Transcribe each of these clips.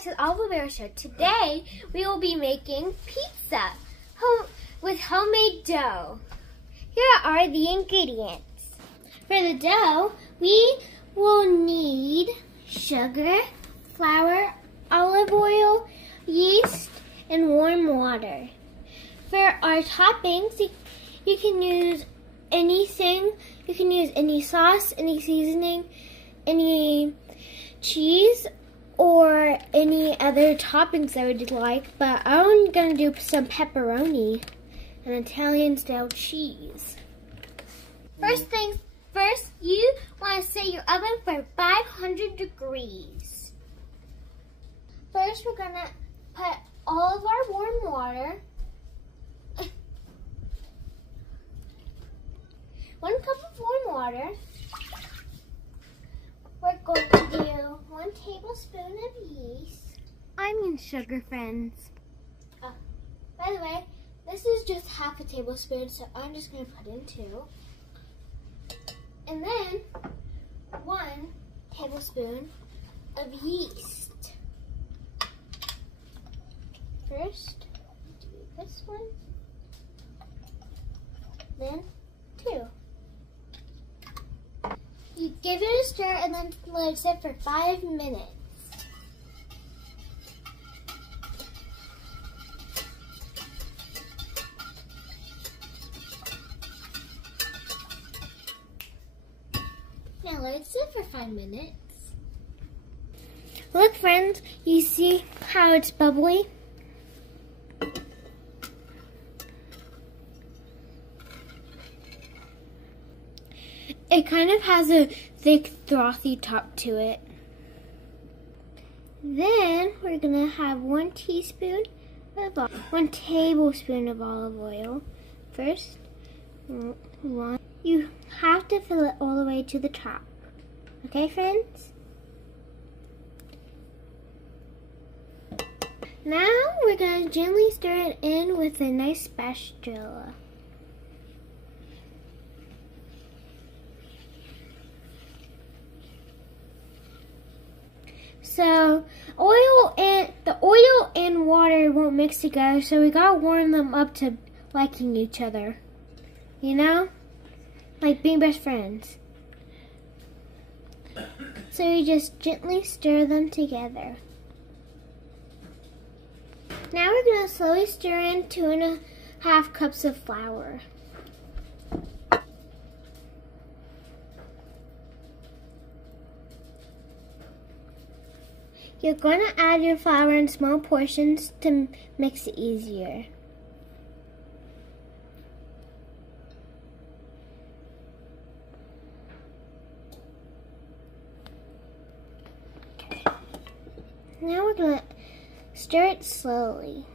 back to the Olive Obera Show. Today, we will be making pizza with homemade dough. Here are the ingredients. For the dough, we will need sugar, flour, olive oil, yeast, and warm water. For our toppings, you can use anything. You can use any sauce, any seasoning, any cheese, or any other toppings I would like, but I'm gonna do some pepperoni and Italian style cheese. First things first, you want to set your oven for 500 degrees. First, we're gonna put all of our warm water, 1 cup of warm water. We're going to do 1 tablespoon of yeast. I mean sugar, friends. Oh, by the way, this is just half a tablespoon, so I'm just going to put in 2. And then 1 tablespoon of yeast. First, do this one, then 2. You give it a stir and then let it sit for 5 minutes. Now let it sit for 5 minutes. Look, friends, you see how it's bubbly? It kind of has a thick, frothy top to it. Then we're gonna have 1 tablespoon of olive oil. First, 1. You have to fill it all the way to the top. Okay, friends? Now we're gonna gently stir it in with a nice spatula. So the oil and water won't mix together, so we gotta warm them up to liking each other. You know? Like being best friends. So you just gently stir them together. Now we're gonna slowly stir in 2½ cups of flour. You're going to add your flour in small portions to mix it easier. Now we're going to stir it slowly.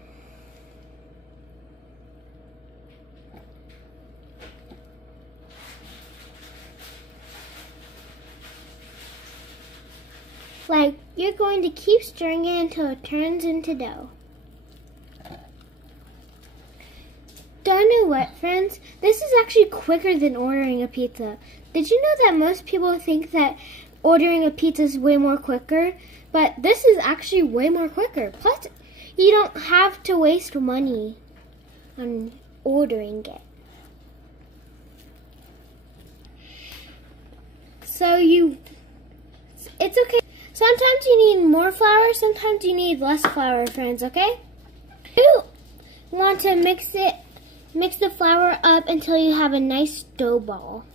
Like, you're going to keep stirring it until it turns into dough. Don't know what, friends? This is actually quicker than ordering a pizza. Did you know that most people think that ordering a pizza is way more quicker? But this is actually way more quicker. Plus, you don't have to waste money on ordering it. So it's okay. Sometimes you need more flour, sometimes you need less flour, friends, okay? You want to mix the flour up until you have a nice dough ball.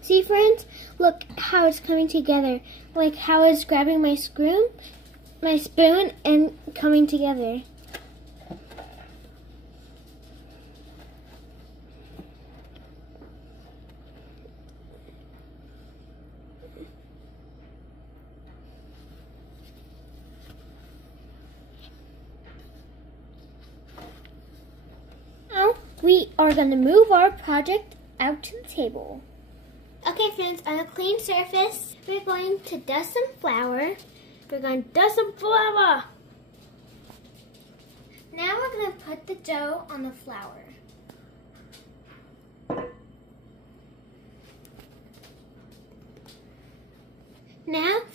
See, friends? Look how it's coming together. Like how it's grabbing my spoon and coming together. We are going to move our project out to the table. Okay, friends, on a clean surface, we're going to dust some flour. Now we're going to put the dough on the flour.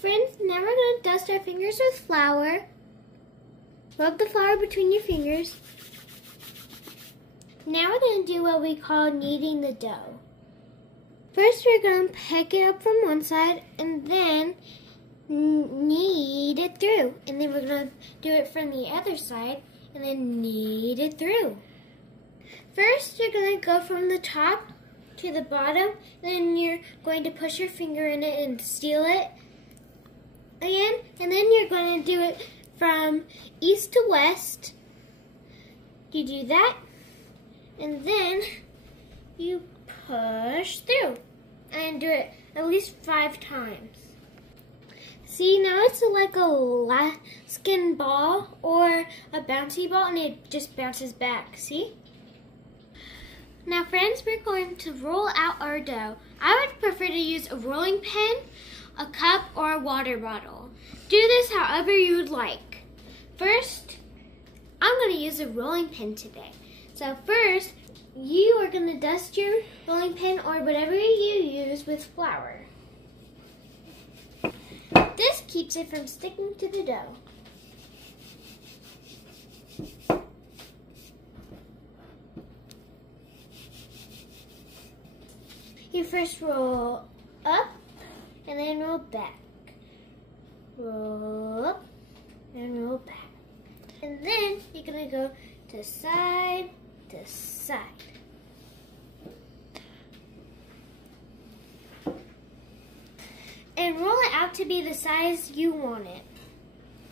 Friends, now we're going to dust our fingers with flour. Rub the flour between your fingers. Now we're going to do what we call kneading the dough. First, we're going to pick it up from one side and then knead it through. And then we're going to do it from the other side and then knead it through. First, you're going to go from the top to the bottom. Then you're going to push your finger in it and seal it again. And then you're going to do it from east to west. You do that. And then you push through and do it at least 5 times. See, now it's like a Alaskan ball or a bouncy ball and it just bounces back, see? Now friends, we're going to roll out our dough. I would prefer to use a rolling pin, a cup, or a water bottle. Do this however you would like. First, I'm going to use a rolling pin today. So first, you are going to dust your rolling pin or whatever you use with flour. This keeps it from sticking to the dough. You first roll up and then roll back. Roll up and roll back. And then you're going to go to side to side. And roll it out to be the size you want it.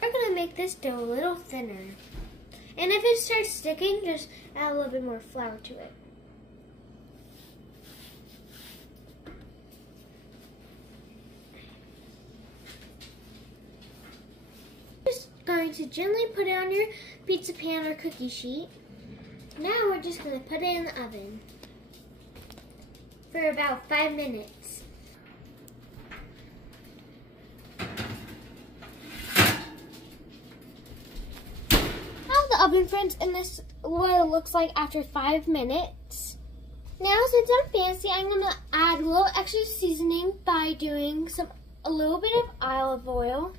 We're going to make this dough a little thinner. And if it starts sticking, just add a little bit more flour to it. Going to gently put it on your pizza pan or cookie sheet. Now we're just going to put it in the oven for about 5 minutes. Out of the oven, friends, and this is what it looks like after 5 minutes. Now, since I'm fancy, I'm going to add a little extra seasoning by doing a little bit of olive oil.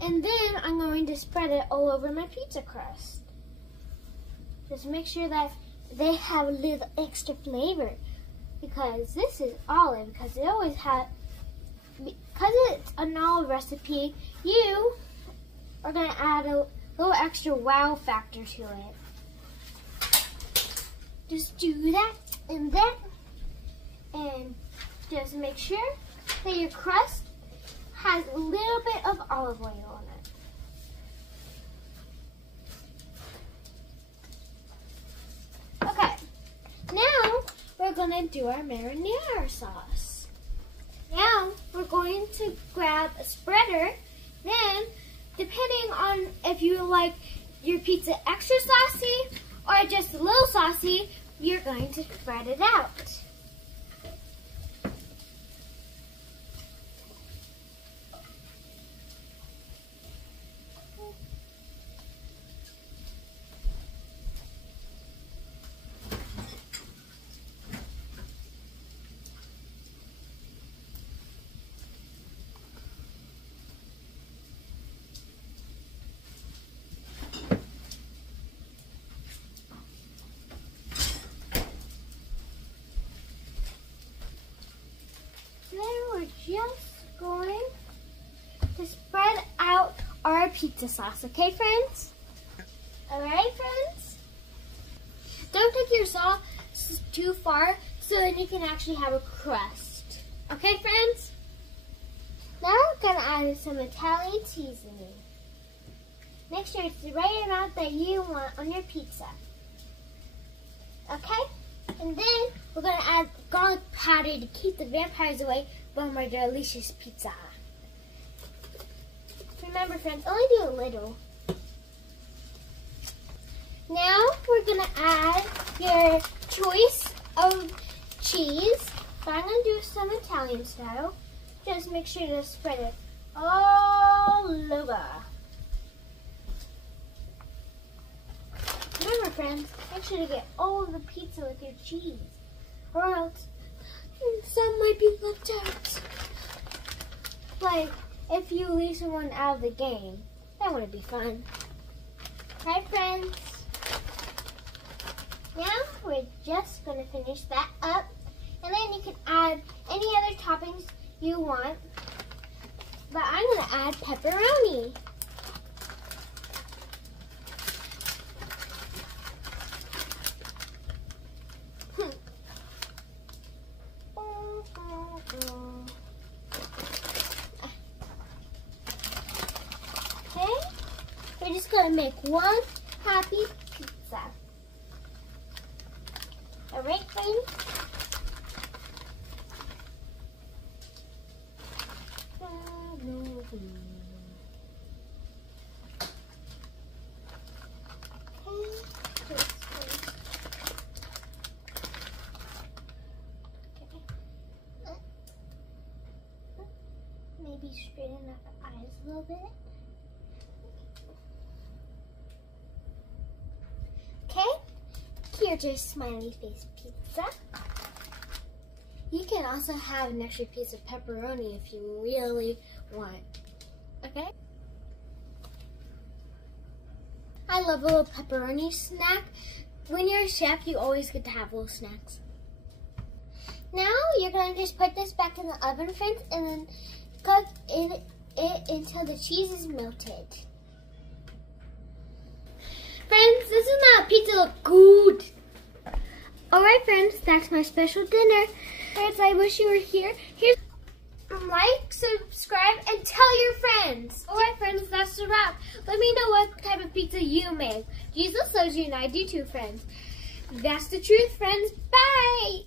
And then I'm going to spread it all over my pizza crust. Just make sure that they have a little extra flavor. Because this is olive, because it always has, because it's an olive recipe, you are going to add a little extra wow factor to it. Just do that and that. And just make sure that your crust has a little bit of olive oil on it. Okay, now we're going to do our marinara sauce. Now we're going to grab a spreader. Then, depending on if you like your pizza extra saucy or just a little saucy, you're going to spread it out. Then we're just going to spread out our pizza sauce, okay, friends? Alright, friends? Don't take your sauce too far so then you can actually have a crust. Okay, friends? Now we're going to add some Italian seasoning. Make sure it's the right amount that you want on your pizza. Okay? And then we're going to add garlic powder to keep the vampires away from our delicious pizza. Remember, friends, only do a little. Now we're going to add your choice of cheese. But I'm going to do some Italian style. Just make sure to spread it all over. Remember, friends, make sure to get all of the pizza with your cheese, or else some might be left out. Like if you leave someone out of the game. That wouldn't be fun. Right, friends? Now we're just going to finish that up. And then you can add any other toppings you want. But I'm going to add pepperoni. Okay, we're just going to make one happy pizza. Alright, friends? Maybe straighten up the eyes a little bit. Okay, here's your smiley face pizza. You can also have an extra piece of pepperoni if you really want. Okay? I love a little pepperoni snack. When you're a chef, you always get to have little snacks. Now you're going to just put this back in the oven, friends, and then cook it until the cheese is melted. Friends, this is my pizza look good. Alright, friends, that's my special dinner. Friends, I wish you were here. Here's like, subscribe, and tell your friends. Alright, friends, that's a wrap. Let me know what type of pizza you make. Jesus loves you, and I do too, friends. That's the truth, friends. Bye!